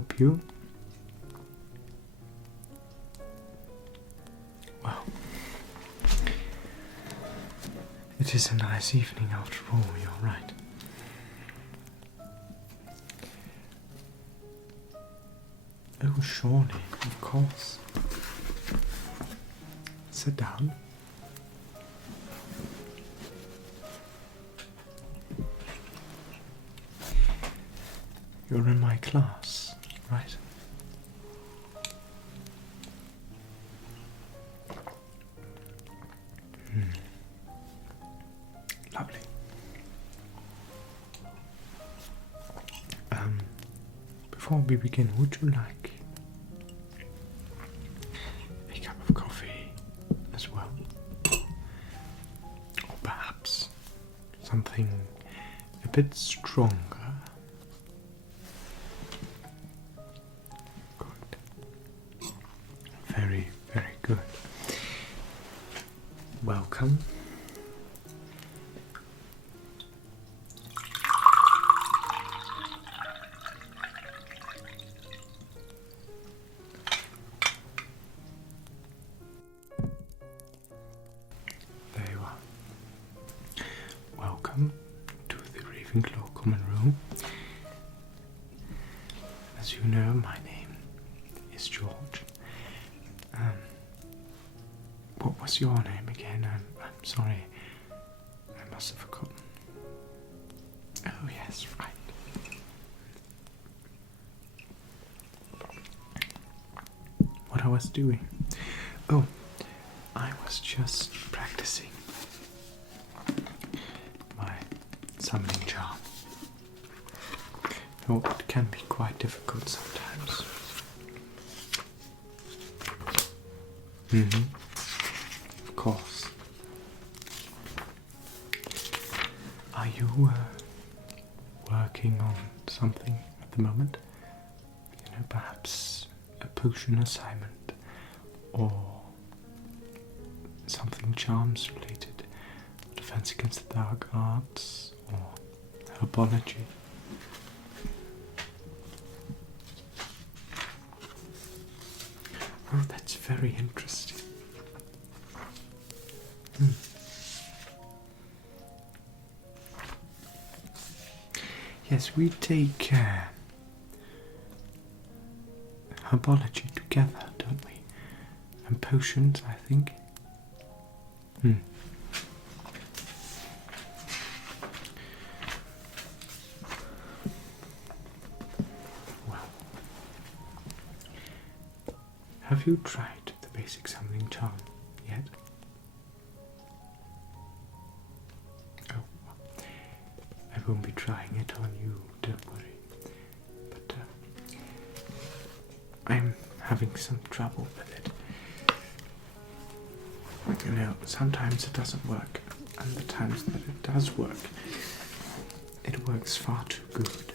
help you? Well, it is a nice evening after all, you're right. Oh, surely, of course. Sit down. You're in my class, right? Lovely. Before we begin, would you like a cup of coffee as well? Or perhaps something a bit stronger? Good. Very, very good. Welcome. There you are. Welcome to the Ravenclaw common room. As you know, my name is George. What was your name again? I'm sorry. I must have forgotten. Oh yes, right. What I was doing? Oh, I was just practicing my summoning charm. Oh, it can be quite difficult sometimes. Of course. Are you working on something at the moment? You know, perhaps a potion assignment or something charms related, defense against the dark arts or herbology. Oh, that's very interesting. Yes, we take herbology together, don't we? And potions, I think. Well, have you tried the basic summoning charm yet? Oh, I won't be trying it on you, don't worry. But I'm having some trouble with it. You know, sometimes it doesn't work, and the times that it does work, it works far too good.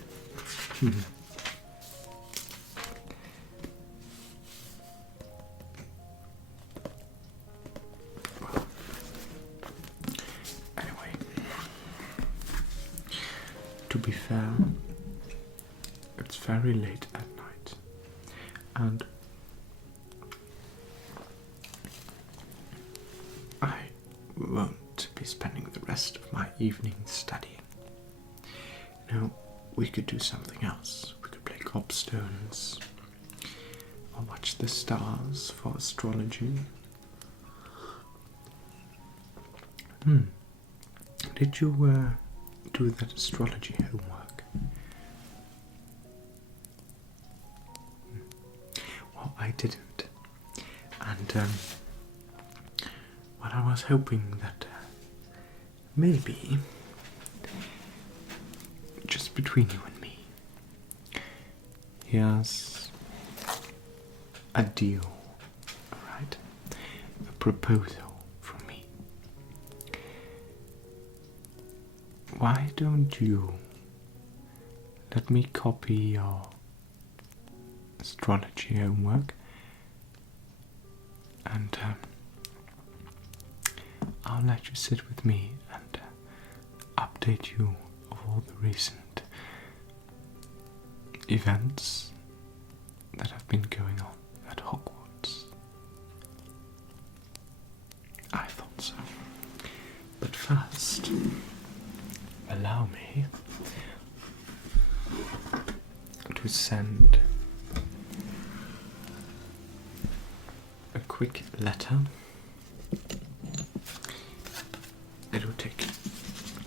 Well, anyway, to be fair, it's very late at night, and I won't be spending the rest of my evening studying. No, we could do something else. We could play gobstones or watch the stars for astrology. Did you do that astrology homework? Well, I didn't. And well, I was hoping that maybe, just between you and me, here's a deal, alright? A proposal from me. Why don't you let me copy your astrology homework, and I'll let you sit with me and update you of all the recent events that have been going on at Hogwarts? I thought so. But first, allow me to send a quick letter. It will take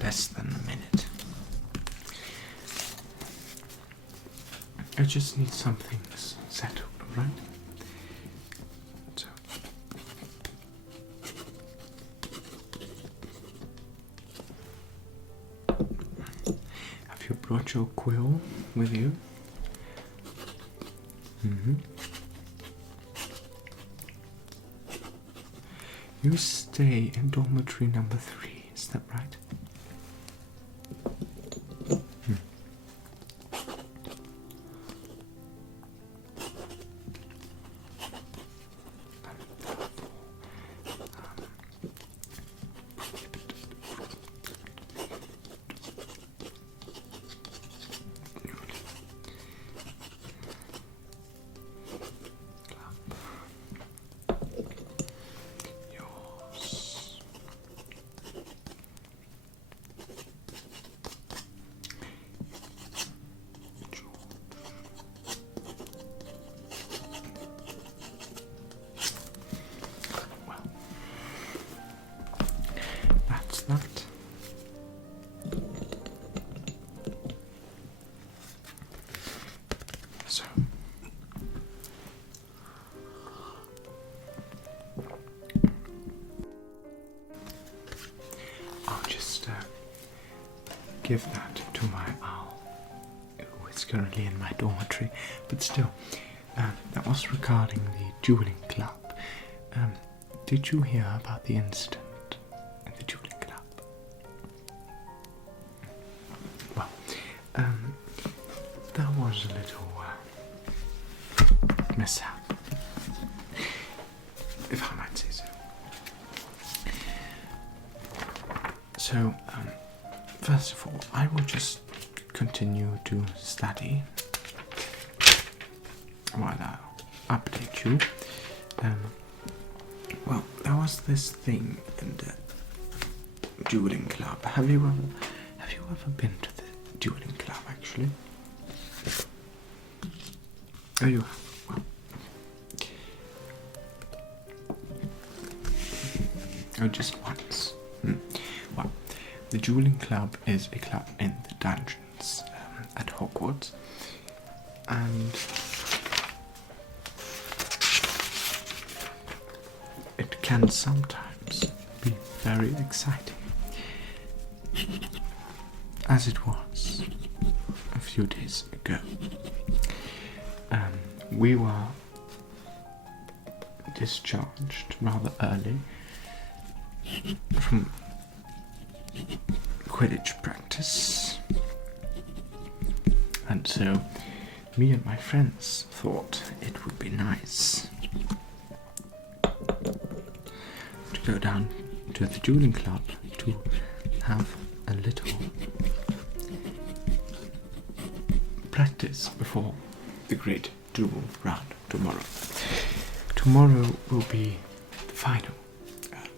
less than a minute. I just need some things settled, alright? So, have you brought your quill with you? You stay in dormitory number 3, is that right? That. So I'll just give that to my owl, who is currently in my dormitory, but still, that was regarding the dueling club. Did you hear about the incident at the dueling club? Well, that was a little mishap, if I might say so. So, first of all, I will just continue to study while I update you. Well, there was this thing in the dueling club. Have you ever been to the dueling club, actually? Oh, you have? Well. Oh, just once. Well, the dueling club is a club in the dungeons at Hogwarts, and it can sometimes be very exciting, as it was a few days ago. We were discharged rather early from Quidditch practice, and so me and my friends thought it would be nice to go down to the dueling club to have a little practice before the great duel round tomorrow. Tomorrow will be the final,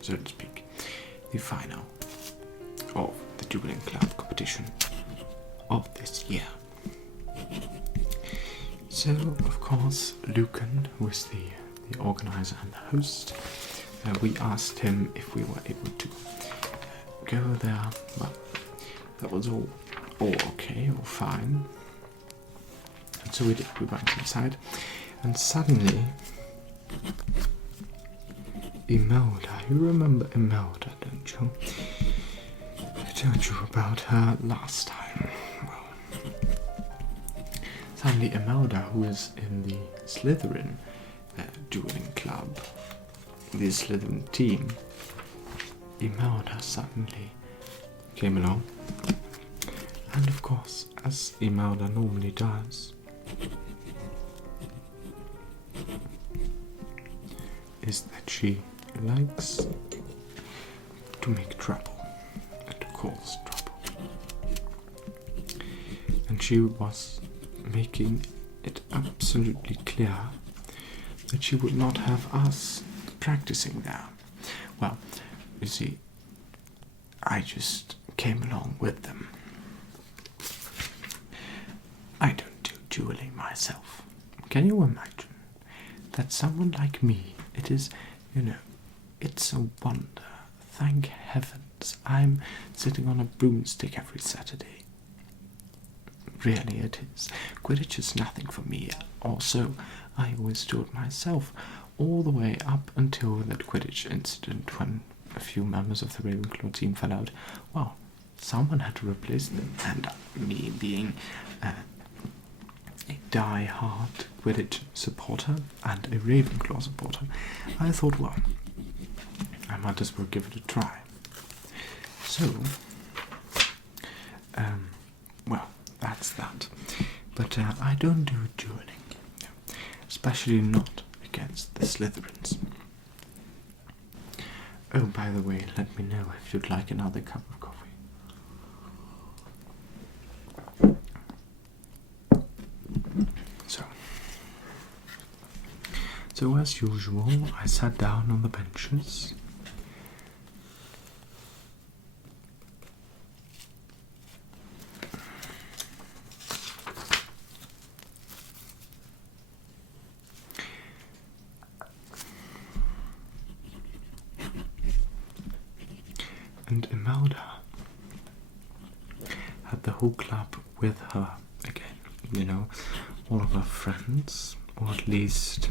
so to speak, the final of the dueling club competition of this year. So, of course, Lucan, who is the organizer and the host, we asked him if we were able to go there. Well, that was all okay, all fine. And so we did. We went inside, and suddenly, Imelda, you remember Imelda, don't you? I told you about her last time. Well, suddenly Imelda, who is in the Slytherin dueling club, the Slytherin team, Imelda suddenly came along, and of course, as Imelda normally does, is that she likes to make trouble and to cause trouble. And she was making it absolutely clear that she would not have us practicing there. Well, you see, I just came along with them. I don't do dueling myself. Can you imagine that someone like me, it is, it's a wonder. Thank heavens I'm sitting on a broomstick every Saturday. Really it is. Quidditch is nothing for me. Also, I always do it myself, all the way up until that Quidditch incident when a few members of the Ravenclaw team fell out. Well, someone had to replace them, and me being a die-hard Quidditch supporter and a Ravenclaw supporter, I thought, well, I might as well give it a try. So, well, that's that. But I don't do dueling, especially not against the Slytherins. Oh, by the way, let me know if you'd like another cup of coffee. So as usual, I sat down on the benches. And Imelda had the whole club with her again, all of her friends, or at least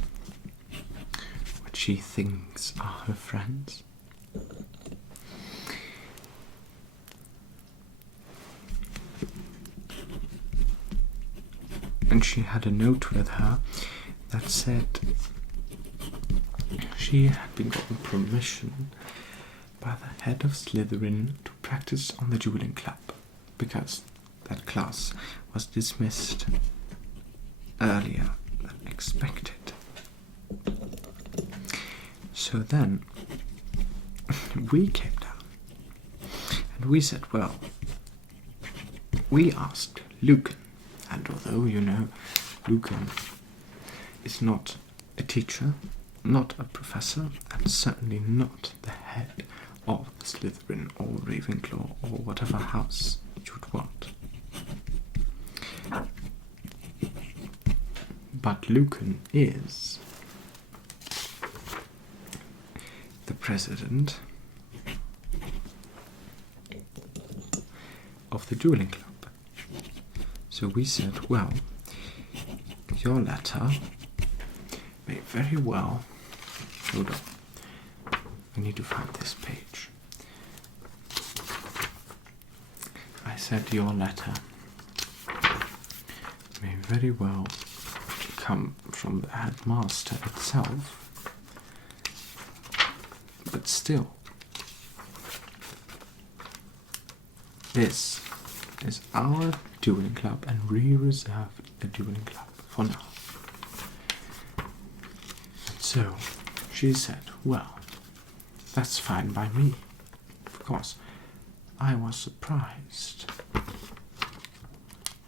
what she thinks are her friends. And she had a note with her that said she had been gotten permission by the head of Slytherin to practice on the dueling club, because that class was dismissed earlier than expected. So then we came down and we said, well, we asked Lucan, and although Lucan is not a teacher, not a professor, and certainly not the head of Slytherin or Ravenclaw or whatever house you'd want. But Lucan is the president of the dueling club. So we said, well, your letter may very well... Hold on. I need to find this page. I said your letter may very well come from the headmaster itself, but still, this is our dueling club, and we reserved the dueling club for now. And so she said, well, that's fine by me. Of course, I was surprised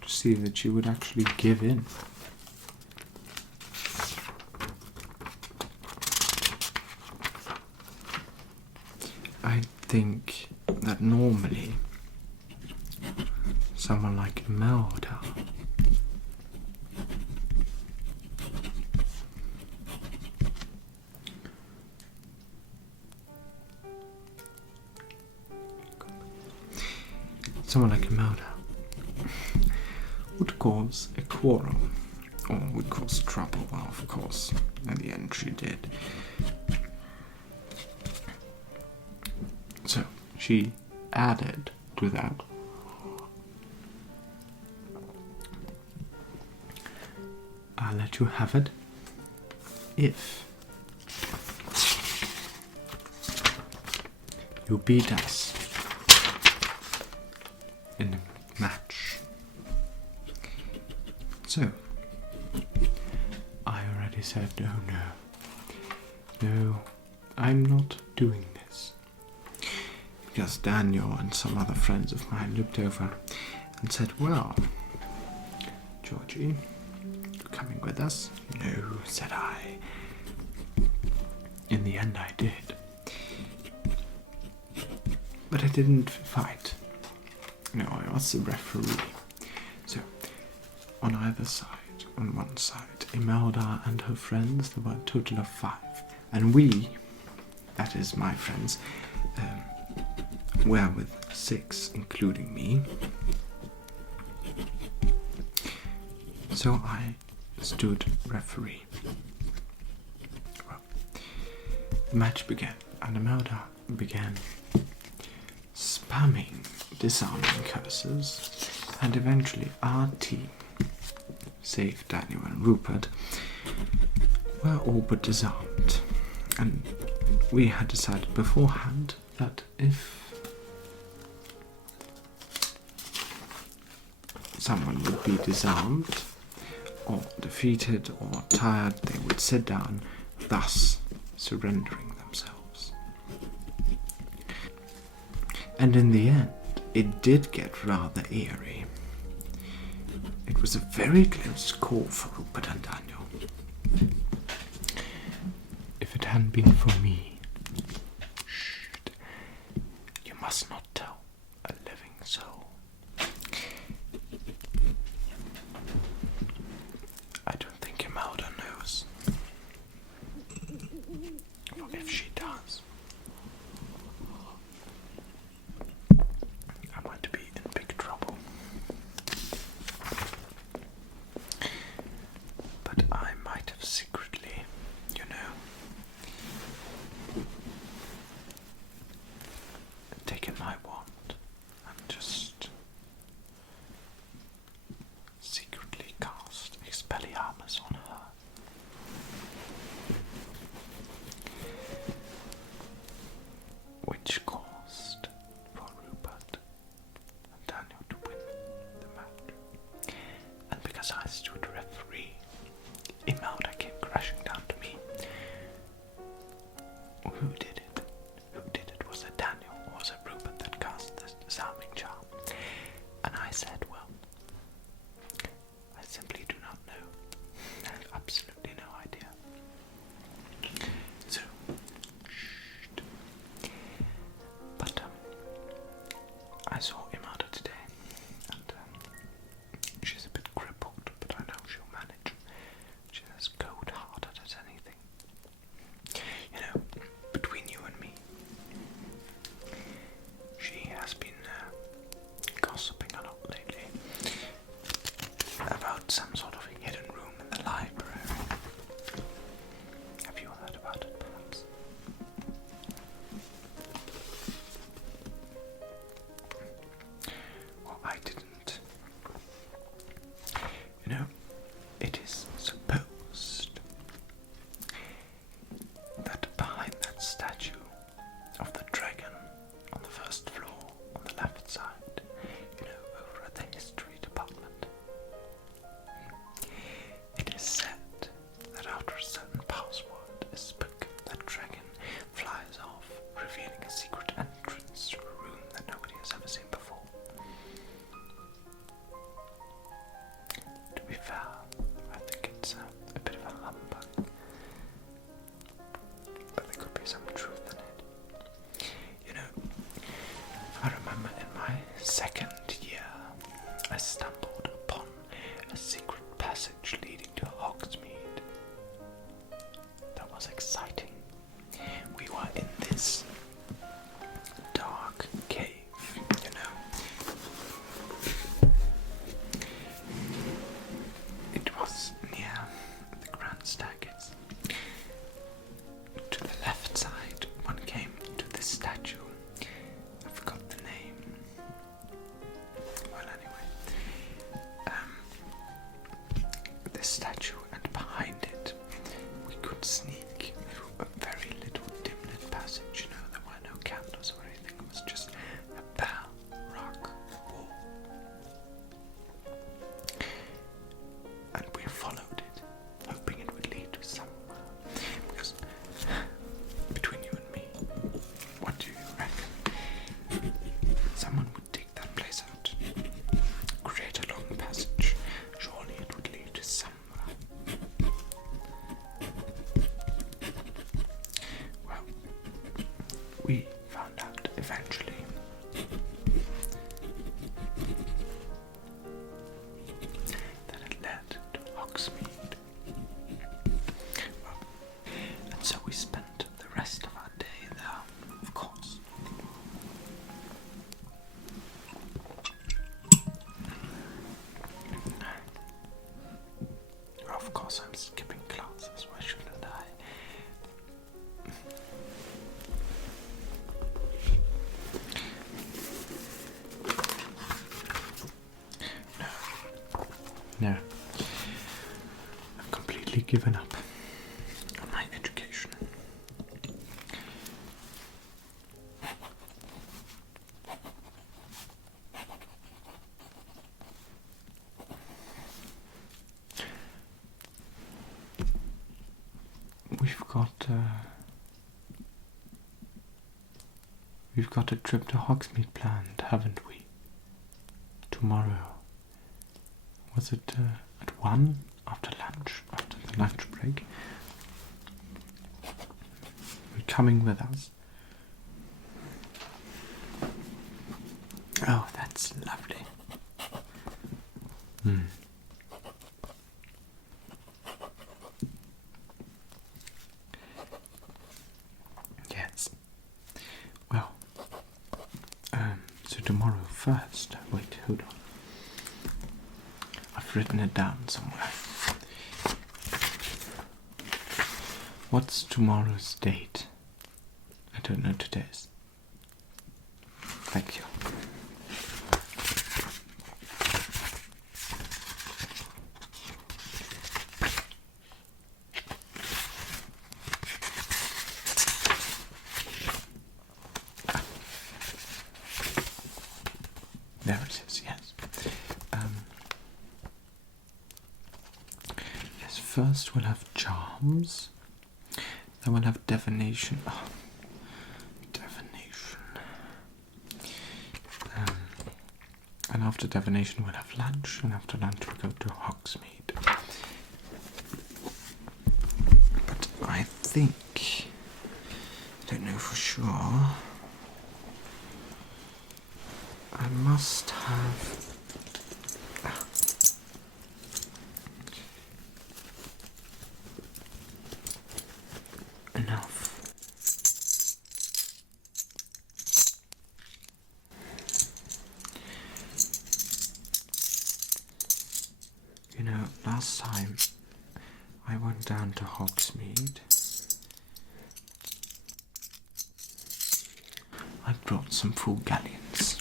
to see that she would actually give in. I think that normally someone like Imelda would cause a quarrel, or would cause trouble. Well, of course, in the end she did. So she added to that, I'll let you have it if you beat us in a match. So I already said no, I'm not doing this, because Daniel and some other friends of mine looked over and said, well, Georgie, look coming with us? No, said I. In the end I did. But I didn't fight. No, I was the referee. So, on either side, on one side, Imelda and her friends, there were a total of 5. And we, that is my friends, were with 6, including me. So I stood referee. Well, the match began, and Imelda began spamming disarming curses, and eventually our team, save Daniel and Rupert, were all but disarmed. And we had decided beforehand that if someone would be disarmed, or defeated, or tired, they would sit down, thus surrendering themselves. And in the end, it did get rather eerie. It was a very close call for Rupert and Daniel. If it hadn't been for me, you must not tell a living soul. I don't think Imelda knows. Or if she does, I might be in big trouble. But I might have secretly, taken my wand and just secretly cast Expelliarmus on her. Which caused for Rupert and Daniel to win the match. And because I stood referee, Imelda came crashing down to me. Who did it? Who did it? Was it Daniel or was it Rupert that cast this disarming charm? And I said, well, I simply do not know. I have absolutely no idea. So, but I saw Imelda today, and she's a bit crippled, but I know she'll manage. She's as cold-hearted as anything. Between you and me, she has been gossiping a lot lately about some sort of hidden room in the library. Have you heard about it, perhaps? Well, I didn't. It is supposed that behind that statue of the dragon on the first floor on the left side, over at the history department, it is said that after a certain password is spoken, that dragon flies off, revealing a secret entrance to a room that nobody has ever seen before. To be fair, I think it's a bit of a humbug, but there could be some truth in it. I remember in my second year, I stumbled upon a secret passage leading to Hogsmeade. That was exciting. We were in this dark cave, It was near the grand staircase. To the left side, one came to this statue. I forgot the name. we found out eventually. That it led to Hogsmeade. Well, and so we spent the rest of our day there, of course. Of course I'm skipping classes, why shouldn't I? No. I've completely given up on my education. We've got a trip to Hogsmeade planned, haven't we? Tomorrow. Was it at 1 after lunch, after the lunch break? You're coming with us? Oh, that's lovely. Yes. Well, so tomorrow first. Wait, hold on. I've written it down somewhere. What's tomorrow's date? I don't know today's. Thank you. There it is, yes. Yes, first we'll have charms, then we'll have divination. Oh, divination. And after divination we'll have lunch, and after lunch we'll go to Hogsmeade. But I think, I don't know for sure, I must have enough. You know, last time I went down to Hogsmeade, I brought some full galleons.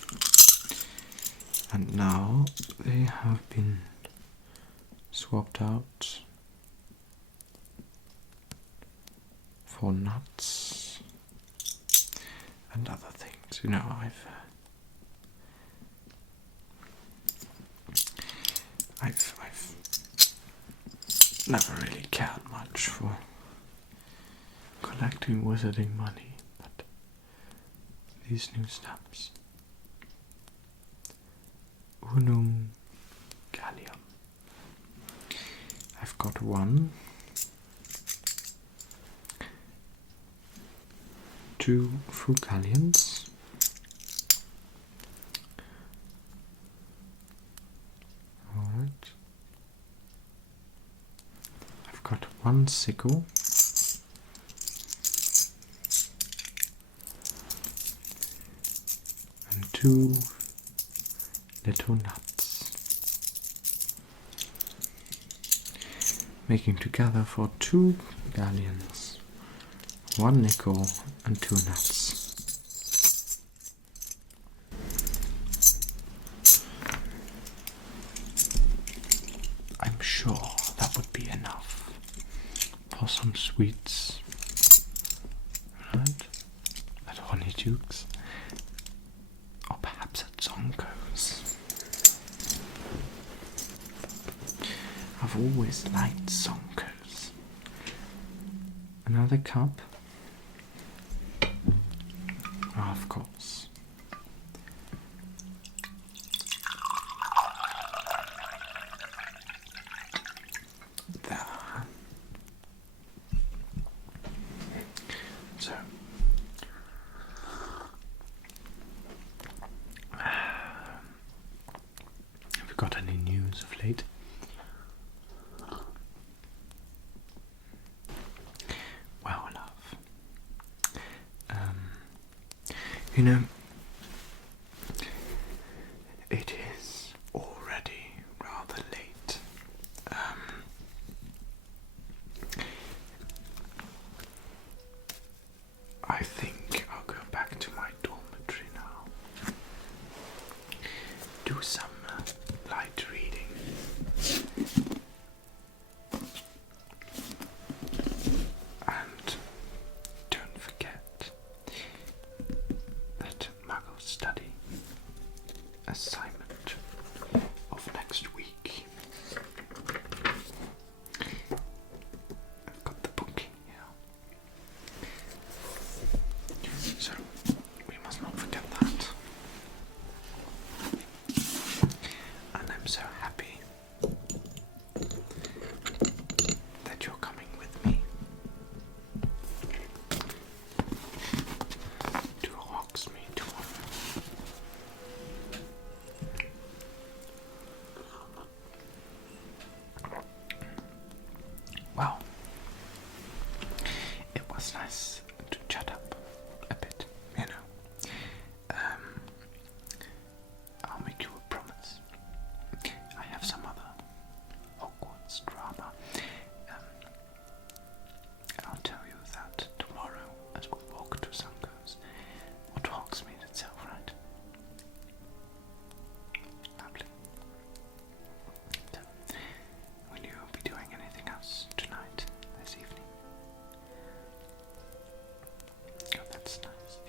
And now they have been swapped out for nuts and other things. You know, I've never really cared much for collecting wizarding money, but these new stamps. Unum gallium. I've got one, 2 full galleons, alright. I've got 1 sickle, and 2 little nuts, making together for 2 galleons, 1 nickel and 2 nuts. I'm sure that would be enough for some sweets, right? At Honeydukes, or perhaps at Zonko's. I've always liked Zonko's. Another cup? Oh, of course. There. So, You know, it is already rather late. I think I'll go back to my dormitory now. Do some light reading. And don't forget that Muggle study assignment of next week. I've got the book here. So we must not forget that. And I'm so happy that you're coming with me to Hogsmeade tomorrow. Well, it was nice to chat up a bit, you know. I'll make you a promise. I have some other Hogwarts drama. I'll tell you that tomorrow as we walk to Suncoast, or to Hogsmeade itself, right? Lovely. So, will you be doing anything else tonight, this evening? Oh, that's nice.